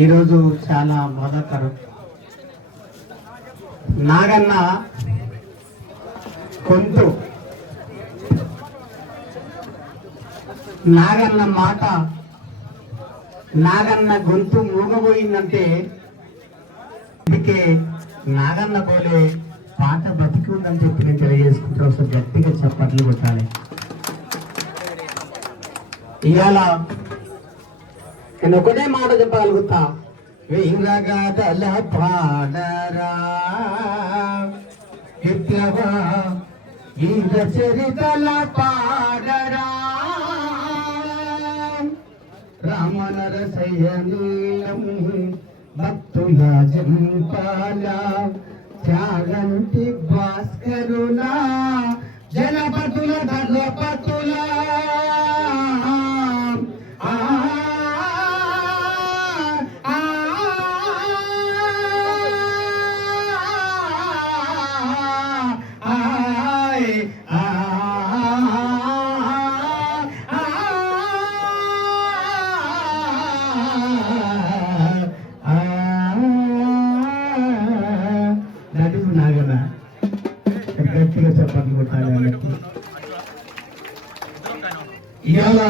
ఈరోజు చాలా బాధాకరం. నాగన్న కొంతు, నాగన్న మాట, నాగన్న గొంతు మూగబోయిందంటే అందుకే నాగన్న పోలే పాట బతికి ఉందని చెప్పి నేను తెలియజేసుకుంటా. ఒకసారి గట్టిగా చప్పట్లు కొట్టాలి. ఇవాళ నేను ఒకటే మాట చెప్పగలుగుతా, వీరగాథల పాడరా విప్లవ వీర చరితల పాడరా, రామనరసయ్యనీయం భక్తుల జంపాల త్యాగంటి భాస్కరుల జనపతుల ధర్మపతుల గట్టిగా చెప్పట్లు కొట్టాలి. ఇవాళ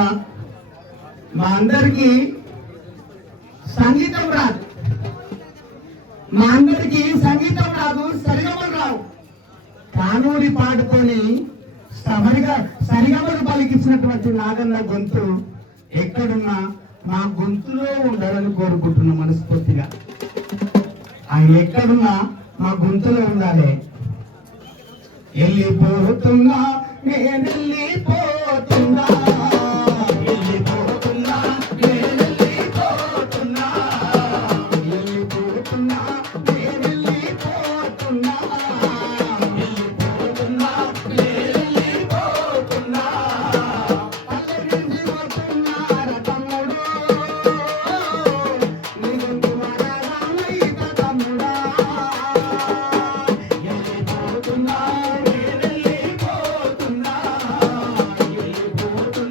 మా అందరికీ సంగీతం రాదు, మా అందరికీ సంగీతం రాదు, సరిగమలు రావు. కానూరి పాడుకొని సరిగమలు పలికించినటువంటి నాగన్న గొంతు ఎక్కడున్నా మా గొంతులో ఉండాలని కోరుకుంటున్నా మనస్ఫూర్తిగా. ఆయన ఎక్కడున్నా మా గొంతులో ఉండాలి. వెళ్ళిపోతున్నా నేను వెళ్ళిపోతున్నా, వెళ్ళిపోతున్నా నేను వెళ్ళిపోతున్నా, వెళ్ళిపోతున్నా నేను వెళ్ళిపోతున్నా, వెళ్ళిపోతున్నా నేను వెళ్ళిపోతున్నా. పల్లె నుంచి పోతున్నార తమ్ముడు, నీ గొంతు మారాలైత తమ్ముడా. వెళ్ళిపోతున్నా వెళ్ళిపోతున్నా, వెళ్ళిపోతున్నా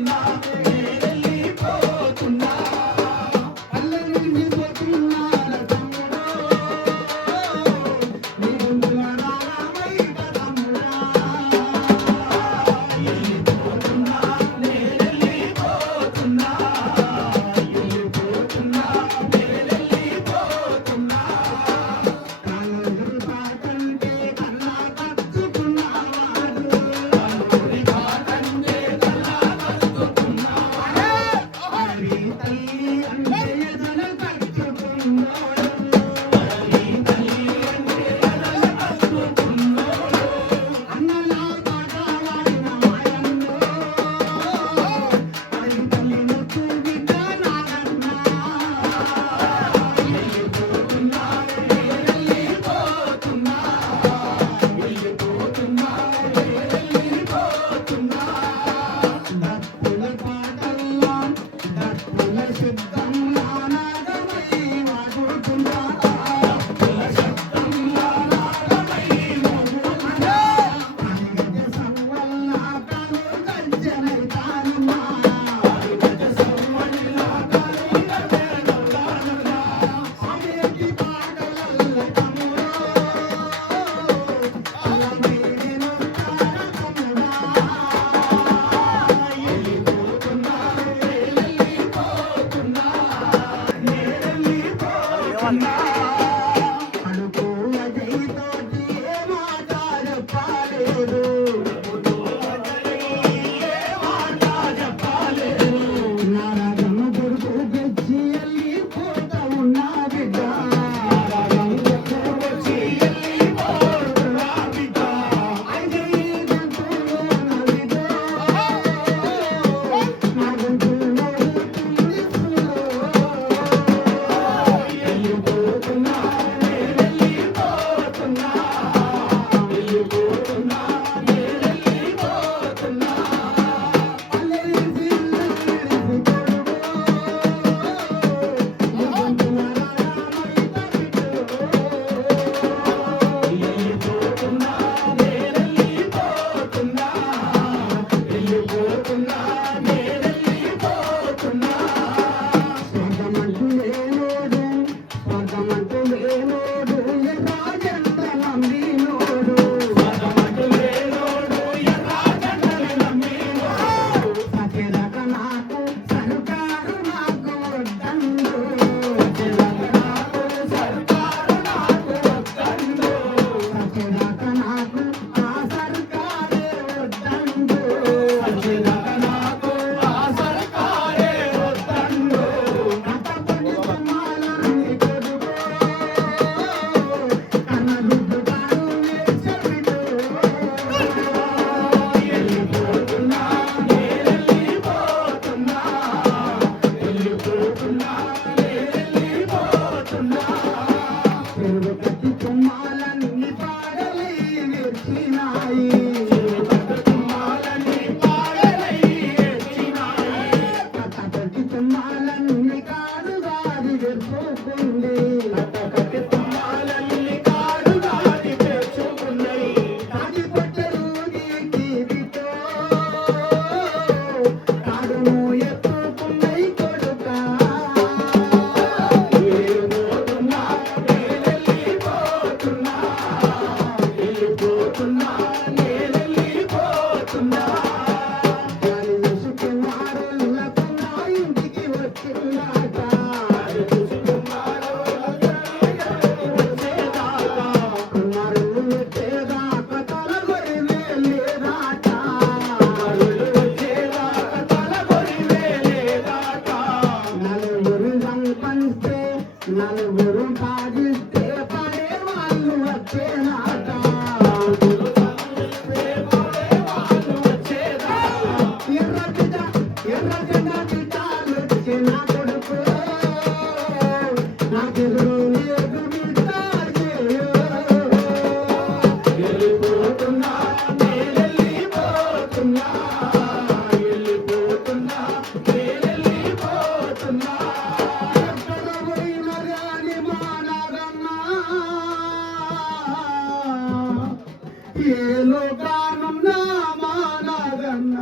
ఏలో గానున్నా మా నాగన్న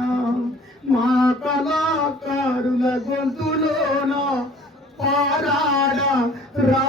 మా కళాకారుల గొంతులోన పారాడ రా